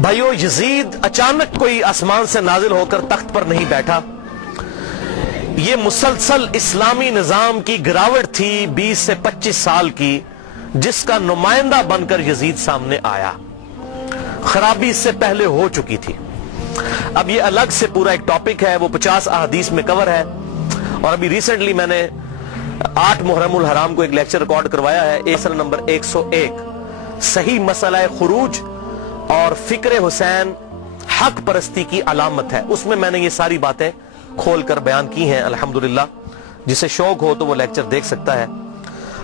بھائیو، یزید اچانک کوئی آسمان سے نازل ہو کر تخت پر نہیں بیٹھا. یہ مسلسل اسلامی نظام کی گراوٹ تھی 20 سے 25 سال کی، جس کا نمائندہ بن کر یزید سامنے آیا. خرابی اس سے پہلے ہو چکی تھی. اب یہ الگ سے پورا ایک ٹاپک ہے، وہ 50 احادیث میں کور ہے. اور ابھی ریسنٹلی میں نے 8 محرم الحرام کو ایک لیکچر ریکارڈ کروایا ہے، ایسر نمبر 101، صحیح مسئلہ خروج اور فکر حسین حق پرستی کی علامت ہے. اس میں نے یہ ساری باتیں کھول کر بیان کی ہیں الحمدللہ. جسے شوق ہو تو وہ لیکچر دیکھ سکتا ہے.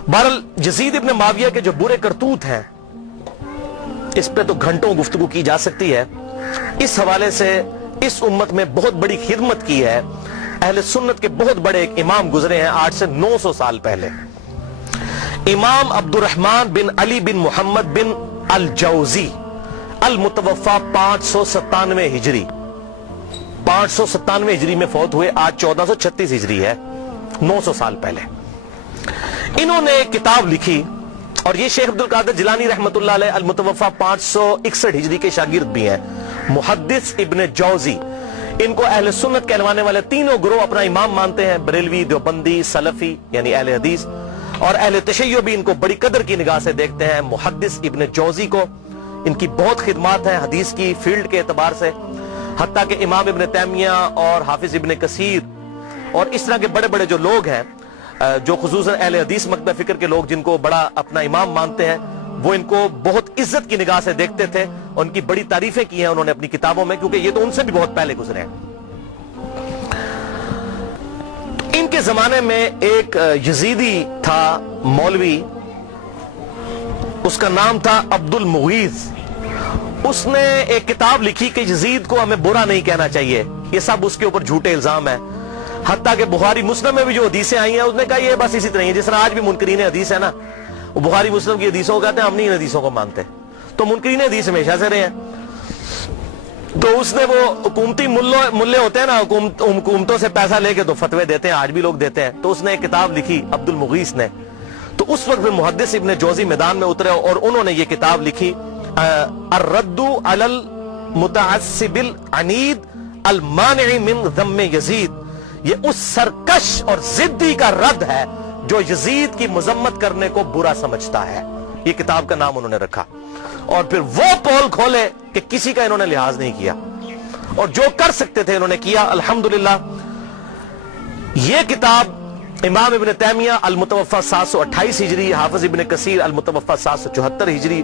بہرحال یزید ابن معاویہ کے جو برے کرتوت ہیں، اس پہ تو گھنٹوں گفتگو کی جا سکتی ہے. اس حوالے سے اس امت میں بہت بڑی خدمت کی ہے. اہل سنت کے بہت بڑے ایک امام گزرے ہیں آج سے 900 سال پہلے. امام عبد الرحمن بن علی بن محمد بن الجوزی، المتوفا 597 ہجری، 597 ہجری میں فوت ہوئے. آج 1436 ہجری ہے، 900 سال پہلے. انہوں نے ایک کتاب لکھی، اور یہ شیخ عبد القادر جیلانی رحمت اللہ علیہ المتوفا 561 ہجری کے شاگرد بھی ہیں، محدث ابن جوزی. ان کو اہل سنت کہلوانے والے تینوں گروہ اپنا امام مانتے ہیں، بریلوی، دیوبندی، سلفی یعنی اہل حدیث، اور اہل تشیع بھی ان کو بڑی قدر کی نگاہ سے دیکھتے ہیں. محدث ابن جوزی کو ان کی بہت خدمات ہیں حدیث کی فیلڈ کے اعتبار سے، حتیٰ کہ امام ابن تیمیہ اور حافظ ابن کثیر اور اس طرح کے بڑے بڑے جو لوگ ہیں، جو خصوصاً اہل حدیث مکتبہ فکر کے لوگ جن کو بڑا اپنا امام مانتے ہیں، وہ ان کو بہت عزت کی نگاہ سے دیکھتے تھے. ان کی بڑی تعریفیں کی ہیں انہوں نے اپنی کتابوں میں، کیونکہ یہ تو ان سے بھی بہت پہلے گزرے ہیں. ان کے زمانے میں ایک یزیدی تھا مولوی، اس کا نام تھا عبد المغیث. اس نے ایک کتاب لکھی کہ یزید کو ہمیں برا نہیں کہنا چاہیے، یہ سب اس کے اوپر جھوٹے الزام ہیں. حتیٰ کہ بخاری مسلم میں بھی جو حدیثیں آئی ہیں، اس نے کہا یہ بس اسی طرح ہے جس طرح آج بھی منکرین حدیث ہے نا، وہ بخاری مسلم کی حدیثوں کو کہتے ہیں ہم نہیں ان حدیثوں کو مانتے. تو منکرین حدیث ہمیشہ سے رہے ہیں. تو اس نے وہ حکومتی ملے ہوتے ہیں نا، حکومتوں سے پیسہ لے کے تو فتوے دیتے ہیں، آج بھی لوگ دیتے ہیں. تو اس نے ایک کتاب لکھی عبد المغیث نے. تو اس وقت محدث ابن جوزی میدان میں اترے اور انہوں نے یہ کتاب لکھی، الرد علی المتعصب العنید المانع من ذم یزید. یہ اس سرکش اور ضدی کا رد ہے جو یزید کی مذمت کرنے کو برا سمجھتا ہے. یہ کتاب کا نام انہوں نے رکھا. اور پھر وہ پول کھولے کہ کسی کا انہوں نے لحاظ نہیں کیا، اور جو کر سکتے تھے انہوں نے کیا. الحمدللہ یہ کتاب امام ابن تیمیہ المتوفا 728 ہجری، حافظ ابن کثیر المتوفا 774 ہجری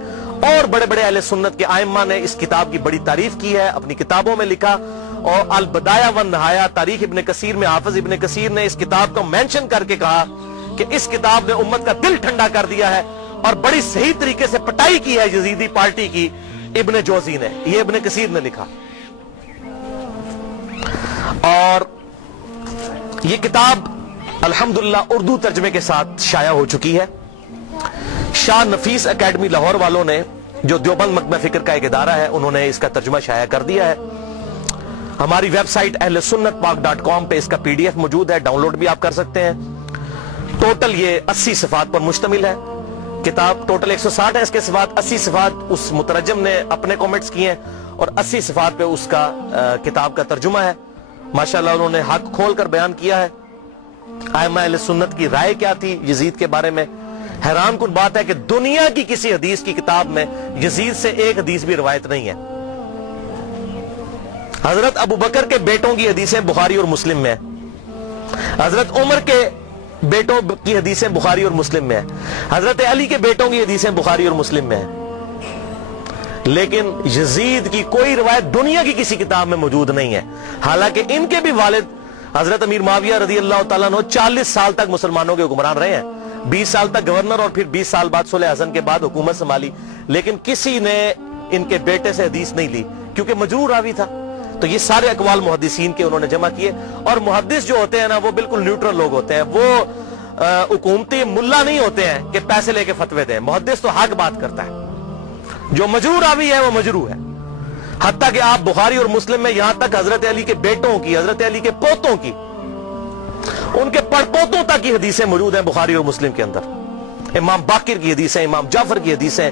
اور بڑے بڑے اہل سنت کے ائمہ نے اس کتاب کی بڑی تعریف کی ہے، اپنی کتابوں میں لکھا. اور البدایہ والنہایہ تاریخ ابن کثیر میں حافظ ابن کثیر نے اس کتاب کو مینشن کر کے کہا کہ اس کتاب نے امت کا دل ٹھنڈا کر دیا ہے، اور بڑی صحیح طریقے سے پٹائی کی ہے یزیدی پارٹی کی ابن جوزی نے. یہ ابن کثیر نے لکھا. اور یہ کتاب الحمدللہ اردو ترجمے کے ساتھ شائع ہو چکی ہے. شاہ نفیس اکیڈمی لاہور والوں نے، جو دیوبند مکتبہ فکر کا ایک ادارہ ہے، انہوں نے اس کا ترجمہ شائع کر دیا ہے. ہماری ویب سائٹ اہل سنت پاک.com پہ اس کا PDF موجود ہے، ڈاؤن لوڈ بھی آپ کر سکتے ہیں. ٹوٹل یہ 80 صفحات پر مشتمل ہے. کتاب ٹوٹل 160 ہے، اس کے صفحات 80 صفحات اس مترجم نے اپنے کومنٹس کیے ہیں، اور 80 صفحات پہ اس کا کتاب کا ترجمہ ہے. ماشاءاللہ انہوں نے حق کھول کر بیان کیا ہے. ائمہ اہل سنت کی رائے کیا تھی یزید کے بارے میں. حیران کن بات ہے کہ دنیا کی کسی حدیث کی کتاب میں یزید سے ایک حدیث بھی روایت نہیں ہے. حضرت ابو بکر کے بیٹوں کی حدیثیں بخاری اور مسلم میں ہیں، حضرت عمر کے بیٹوں کی حدیثیں بخاری اور مسلم میں ہیں، حضرت علی کے بیٹوں کی حدیثیں بخاری اور مسلم میں ہیں. لیکن یزید کی کوئی روایت دنیا کی کسی کتاب میں موجود نہیں ہے. حالانکہ ان کے بھی والد حضرت امیر معاویہ رضی اللہ تعالیٰ عنہ 40 سال تک مسلمانوں کے حکمران رہے ہیں، 20 سال تک گورنر اور پھر 20 سال بعد صلح حسن کے بعد حکومت سنبھالی. لیکن کسی نے ان کے بیٹے سے حدیث نہیں لی، کیونکہ مجرور راوی تھا. تو یہ سارے اقوال محدثین کے انہوں نے جمع کیے. اور محدث جو ہوتے ہیں نا، وہ بالکل نیوٹرل لوگ ہوتے ہیں. وہ حکومتی ملا نہیں ہوتے ہیں کہ پیسے لے کے فتوے دیں. محدث تو حق بات کرتا ہے. جو مجرور راوی ہے وہ مجروح ہے. حتیٰ کہ آپ بخاری اور مسلم میں یہاں تک حضرت علی کے بیٹوں کی، حضرت علی کے پوتوں کی، ان کے پڑپوتوں تک کی حدیثیں موجود ہیں بخاری اور مسلم کے اندر. امام باقر کی حدیثیں، امام جعفر کی حدیثیں،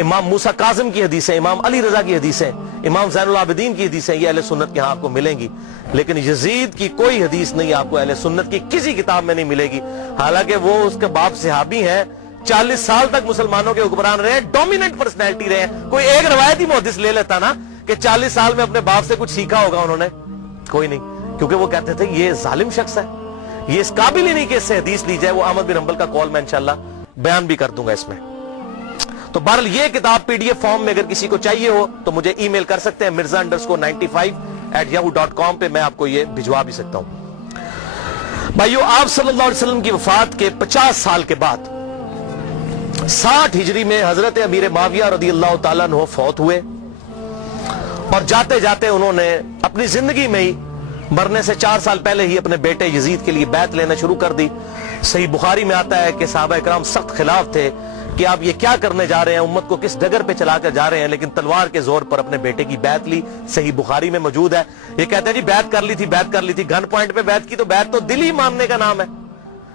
امام موسیٰ کاظم کی حدیثیں، امام علی رضا کی حدیثیں، امام زین العابدین کی حدیثیں، یہ اہل سنت کے ہاں آپ کو ملیں گی. لیکن یزید کی کوئی حدیث نہیں آپ کو اہل سنت کی کسی کتاب میں نہیں ملے گی. حالانکہ وہ اس کے باپ صحابی ہیں، 40 سال تک مسلمانوں کے حکمران رہے، ڈومیننٹ پرسنالٹی رہے. کوئی ایک روایتی محدث لے لیتا نا کہ 40 سال میں اپنے باپ سے کچھ سیکھا ہوگا انہوں نے، کوئی نہیں. کیونکہ وہ کہتے تھے یہ ظالم شخص ہے، یہ اس قابل ہی نہیں کہ اس سے حدیث لی جائے. وہ احمد بن حنبل کا قول میں انشاءاللہ بیان بھی کر دوں گا اس میں. تو بہرحال یہ کتاب پی ڈی ایف فارم میں اگر کسی کو چاہیے ہو تو مجھے ای میل کر سکتے ہیں mirza_95@yahoo.com پہ، میں آپ کو یہ بھجوا بھی سکتا ہوں. بھائیو، آپ صلی اللہ علیہ وسلم کی وفات کے 50 سال کے بعد 60 ہجری میں حضرت امیر معاویہ رضی اللہ تعالیٰ عنہ فوت ہوئے، اور جاتے جاتے انہوں نے اپنی زندگی میں ہی مرنے سے 4 سال پہلے ہی اپنے بیٹے یزید کے لیے بیعت لینا شروع کر دی. صحیح بخاری میں آتا ہے کہ صحابہ اکرام سخت خلاف تھے کہ آپ یہ کیا کرنے جا رہے ہیں، امت کو کس ڈگر پہ چلا کر جا رہے ہیں، لیکن تلوار کے زور پر اپنے بیٹے کی بیعت لی. صحیح بخاری میں موجود ہے. یہ کہتے ہیں جی بیعت کر لی تھی، گن پوائنٹ پہ بیعت کی. تو بیعت تو دل ہی ماننے کا نام ہے.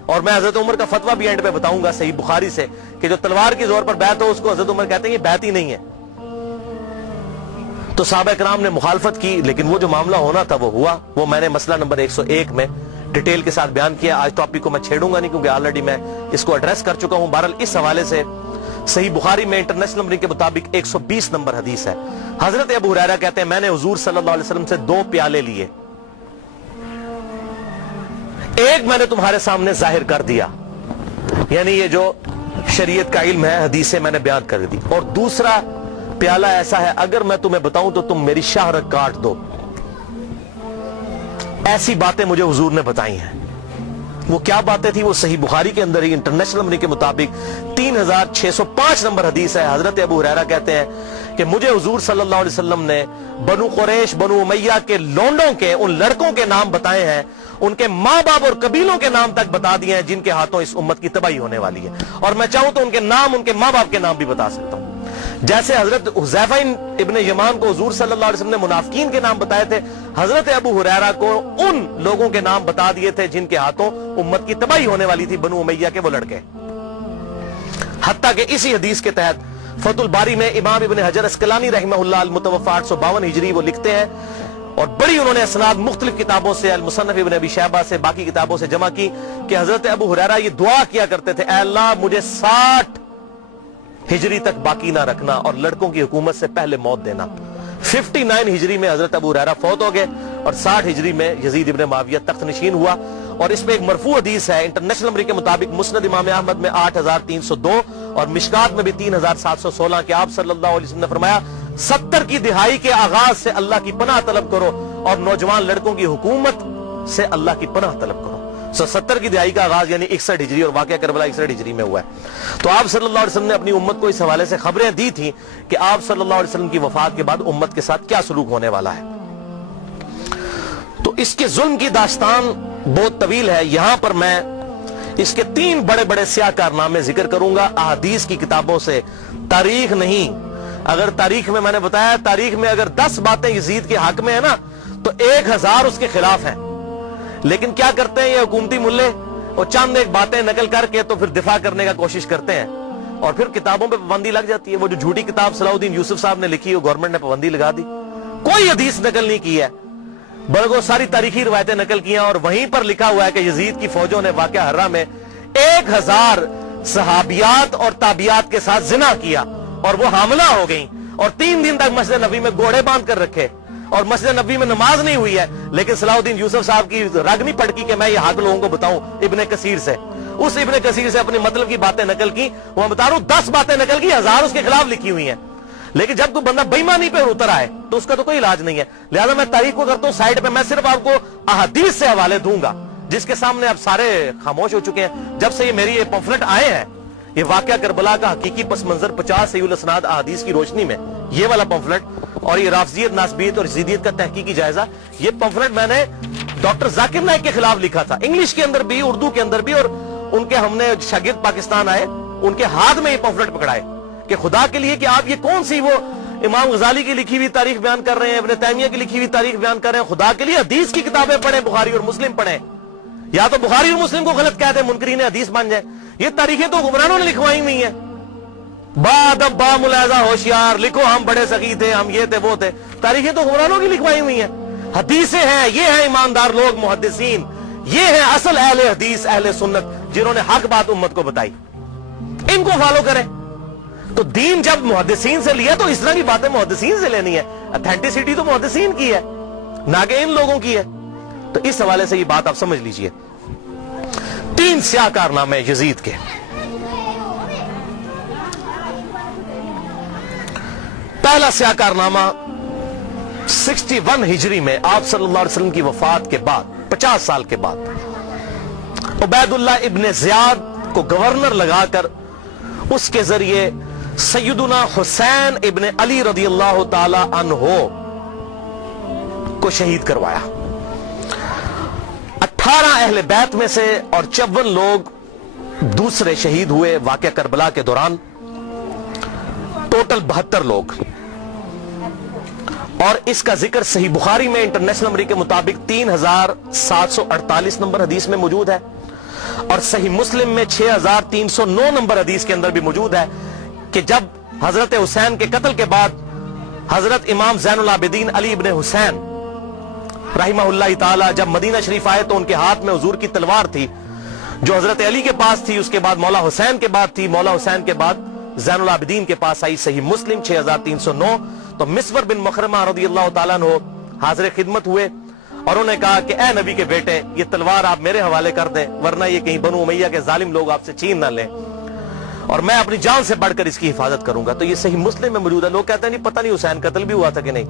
اور میں حضرت عمر کا فتویٰ بھی اینڈ پہ بتاؤں گا صحیح بخاری سے کہ جو تلوار کے زور پر بیعت ہو اس کو حضرت عمر کہتے ہیں یہ بیعت ہی نہیں ہے. تو صحابہ کرام نے مخالفت کی، لیکن وہ جو معاملہ ہونا تھا وہ ہوا. وہ میں نے مسئلہ نمبر 101 میں ڈیٹیل کے ساتھ بیان کیا. آج ٹاپک کو میں چھیڑوں گا نہیں کیونکہ آلریڈی میں اس کو ایڈریس کر چکا ہوں. بہرحال اس حوالے سے صحیح بخاری میں انٹرنیشنل نمبرنگ کے مطابق 120 نمبر حدیث ہے. حضرت ابو ہریرہ کہتے ہیں میں نے حضور صلی اللہ علیہ وسلم سے 2 پیالے لیے، ایک میں نے تمہارے سامنے ظاہر کر دیا، یعنی یہ جو شریعت کا علم ہے، حدیثیں میں نے بیان کر دی، اور دوسرا پیالہ ایسا ہے اگر میں تمہیں بتاؤں تو تم میری شہرت کاٹ دو. ایسی باتیں مجھے حضور نے بتائی ہیں. وہ کیا باتیں تھی؟ وہ صحیح بخاری کے اندر ہی انٹرنیشنل نمبر کے مطابق 3605 نمبر حدیث ہے. حضرت ابو ہریرہ کہتے ہیں کہ مجھے حضور صلی اللہ علیہ وسلم نے بنو قریش، بنو امیہ کے لونڈوں کے ان لڑکوں کے نام بتائے ہیں، ان کے ماں باپ اور قبیلوں کے نام تک بتا دیے ہیں جن کے ہاتھوں اس امت کی تباہی ہونے والی ہے. اور میں چاہوں تو ان کے نام، ان کے ماں باپ کے نام بھی بتا سکتا ہوں. جیسے حضرت حذیفہ ابن یمان کو حضور صلی اللہ علیہ وسلم نے منافقین کے نام بتائے تھے، حضرت ابو ہریرہ کو ان لوگوں کے نام بتا دیے تھے جن کے ہاتھوں امت کی تباہی ہونے والی تھی، بنو امیہ کے وہ لڑکے. حتیٰ کہ اسی حدیث کے تحت فتح الباری میں امام ابن حجر اسقلانی رحمہ اللہ المتوفی 852 ہجری وہ لکھتے ہیں، اور بڑی انہوں نے اسناد مختلف کتابوں سے، المصنف ابن ابی شیبہ سے، باقی کتابوں سے جمع کی کہ حضرت ابو ہریرہ یہ دعا کیا کرتے تھے، اے اللہ مجھے 60 ہجری تک باقی نہ رکھنا اور لڑکوں کی حکومت سے پہلے موت دینا. 59 ہجری میں حضرت ابو ہریرہ فوت ہو گئے، اور 60 ہجری میں یزید ابن معاویہ تخت نشین ہوا. اور اس میں ایک مرفوع حدیث ہے انٹرنیشنل نمبر کے مطابق مسند امام احمد میں 8302 اور مشکات میں بھی 3716 کہ آپ صلی اللہ علیہ وسلم نے فرمایا 70 کی دہائی کے آغاز سے اللہ کی پناہ طلب کرو اور نوجوان لڑکوں کی حکومت سے اللہ کی پناہ طلب کرو. 70 کی دہائی کا آغاز یعنی 61 ہجری، اور واقعہ کربلا 61 ہجری میں ہوا ہے. تو آپ صلی اللہ علیہ وسلم نے اپنی امت کو اس حوالے سے خبریں دی تھیں کہ آپ صلی اللہ علیہ وسلم کی وفات کے بعد امت کے ساتھ کیا سلوک ہونے والا ہے. تو اس کے ظلم کی داستان بہت طویل ہے. یہاں پر میں اس کے 3 بڑے بڑے سیاہ کارنامے ذکر کروں گا احادیث کی کتابوں سے، تاریخ نہیں. اگر تاریخ میں نے بتایا تاریخ میں اگر 10 باتیں یزید کے حق میں ہیں نا تو 1000 اس کے خلاف ہیں. لیکن کیا کرتے ہیں یہ حکومتی ملے، اور چند ایک باتیں نقل کر کے تو پھر دفاع کرنے کا کوشش کرتے ہیں، اور پھر کتابوں پہ پابندی لگ جاتی ہے. وہ جو جھوٹی کتاب صلاح الدین یوسف صاحب نے لکھی، وہ گورنمنٹ نے پابندی لگا دی. کوئی حدیث نقل نہیں کی ہے، بلکہ ساری تاریخی روایتیں نقل کی ہیں، اور وہیں پر لکھا ہوا ہے کہ یزید کی فوجوں نے واقعہ حرہ میں 1000 صحابیات اور تابعیات کے ساتھ زنا کیا، اور وہ حاملہ ہو گئیں، اور 3 دن تک مسجد نبوی میں گھوڑے باندھ کر رکھے، اور مسجد نبوی میں نماز نہیں ہوئی ہے. لیکن صلاح الدین یوسف صاحب کی رگ نہیں پڑکی کہ میں یہ حق لوگوں کو بتاؤں. ابن کثیر سے، اس ابن کثیر سے اپنی مطلب کی باتیں نقل کی. وہ بتا رہا ہوں 10 باتیں نقل کی، 1000 اس کے خلاف لکھی ہوئی ہیں. لیکن جب کوئی بندہ بے ایمانی پہ اتر آئے تو اس کا تو کوئی علاج نہیں ہے. لہذا میں تاریخ کو کرتا ہوں سائڈ پہ، میں صرف آپ کو احادیث سے حوالے دوں گا جس کے سامنے اب سارے خاموش ہو چکے ہیں. جب سے یہ میری یہ پمفلٹ آئے ہیں، یہ واقعہ کربلا کا حقیقی پس منظر 50 صحیح الاسناد احادیث کی روشنی میں، یہ والا پمفلٹ، اور یہ رافضیت، ناسبیت اور یزیدیت کا تحقیقی جائزہ، یہ پمفلٹ میں نے ڈاکٹر ذاکر نائک کے خلاف لکھا تھا، انگلش کے اندر بھی، اردو کے اندر بھی. اور ان کے ہم نے شاگرد پاکستان آئے، ان کے ہاتھ میں یہ پمفلٹ پکڑائے کہ خدا کے لیے کہ آپ یہ کون سی وہ امام غزالی کی لکھی ہوئی تاریخ بیان کر رہے ہیں، ابن تیمیہ کی لکھی ہوئی تاریخ بیان کر رہے ہیں. خدا کے لیے حدیث کی کتابیں پڑھیں، بخاری اور مسلم پڑھیں، یا تو بخاری اور مسلم کو غلط کہہ دیں، منکرین حدیث بن جائیں، یہ تاریخیں تو حکمرانوں نے لکھوائی ہوئی ہیں. بادب با ملاحظہ ہوشیار لکھو ہم بڑے سخی تھے, ہم یہ تھے وہ تھے. تاریخیں تو حکمرانوں کی لکھوائی ہوئی ہیں. حدیثیں ہیں, یہ ہیں ایماندار لوگ محدثین, یہ ہیں اصل اہل حدیث اہل سنت جنہوں نے حق بات امت کو بتائی. ان کو فالو کریں. تو دین جب محدثین سے لیا تو اس طرح کی باتیں محدثین سے لینی ہے. اتھینٹسٹی تو محدثین کی ہے نہ کہ ان لوگوں کی ہے. تو اس حوالے سے یہ بات آپ سمجھ لیجئے. 3 سیاہ کارنامے یزید کے. پہلا سیاہ کارنامہ 61 ہجری میں آپ صلی اللہ علیہ وسلم کی وفات کے بعد 50 سال کے بعد عبید اللہ ابن زیاد کو گورنر لگا کر اس کے ذریعے سیدنا حسین ابن علی رضی اللہ تعالی عنہ کو شہید کروایا. 18 اہل بیت میں سے اور 54 لوگ دوسرے شہید ہوئے واقعہ کربلا کے دوران. ٹوٹل 72 لوگ. اور اس کا ذکر صحیح بخاری میں انٹرنیشنل نمبر کے مطابق 3748 نمبر حدیث میں موجود ہے, اور صحیح مسلم میں 6309 نمبر حدیث کے اندر بھی موجود ہے کہ جب حضرت حسین کے قتل کے بعد حضرت امام زین العابدین علی ابن حسین رحمہ اللہ تعالی جب مدینہ شریف آئے تو ان کے ہاتھ میں حضور کی تلوار تھی جو حضرت علی کے پاس تھی, اس کے بعد مولا حسین کے بعد تھی, مولا حسین کے بعد زین العابدین کے پاس آئی. صحیح مسلم 6309. تو مسور بن مخرمہ رضی اللہ تعالیٰ عنہ حاضر خدمت ہوئے اور انہوں نے کہا کہ اے نبی کے بیٹے یہ تلوار آپ میرے حوالے کر دیں ورنہ یہ کہیں بنو امیہ کے ظالم لوگ آپ سے چھین نہ لیں, اور میں اپنی جان سے بڑھ کر اس کی حفاظت کروں گا. تو یہ صحیح مسلم میں موجود ہے. لوگ کہتے ہیں نہیں پتہ نہیں حسین قتل بھی ہوا تھا کہ نہیں.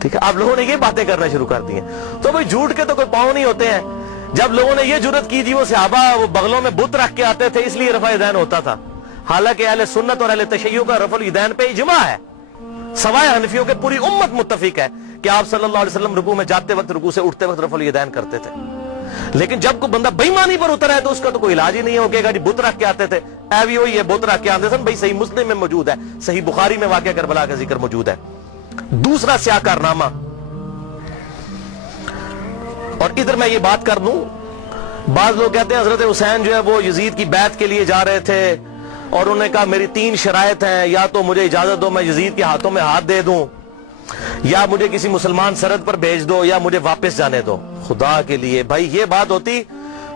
ٹھیک ہے, آپ لوگوں نے یہ باتیں کرنا شروع کر دی ہیں. تو بھئی جھوٹ کے تو کوئی پاؤں نہیں ہوتے ہیں. جب لوگوں نے یہ جرات کی تھی وہ صحابہ وہ بغلوں میں بت رکھ کے آتے تھے اس لیے رفع یدین ہوتا تھا. حالانکہ اہل سنت اور اہل تشیع کا رفع الیدین پہ اجماع ہے, سوائے حنفیوں کے پوری امت متفق ہے کہ آپ صلی اللہ علیہ وسلم رکوع میں جاتے وقت رکوع سے اٹھتے وقت رفع الیدین کرتے تھے. لیکن جب کوئی بندہ بے ایمانی پر اترا ہے تو اس کا تو کوئی علاج ہی نہیں ہے. کہ گا جی بت رکھ کے آتے تھے, اے بھی ہوئی ہے بت رکھ کے آتے تھے. بھائی صحیح مسلم میں موجود ہے, صحیح بخاری میں واقعہ کربلا کا ذکر موجود ہے. دوسرا سیاہ کارنامہ, اور ادھر میں یہ بات کر دوں, بعض لوگ کہتے ہیں حضرت حسین جو ہے وہ یزید کی بیعت کے لیے جا رہے تھے اور انہوں نے کہا میری 3 شرائط ہیں, یا تو مجھے اجازت دو میں یزید کے ہاتھوں میں ہاتھ دے دوں, یا مجھے کسی مسلمان سرحد پر بھیج دو, یا مجھے واپس جانے دو. خدا کے لیے بھائی یہ بات ہوتی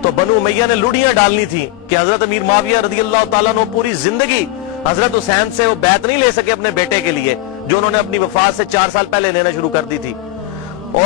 تو بنو امیہ نے لڑیاں ڈالنی تھی کہ حضرت امیر معاویہ رضی اللہ تعالیٰ عنہ پوری زندگی حضرت حسین سے وہ بیعت نہیں لے سکے اپنے بیٹے کے لیے جو انہوں نے اپنی وفات سے 4 سال پہلے لینا شروع کر دی تھی.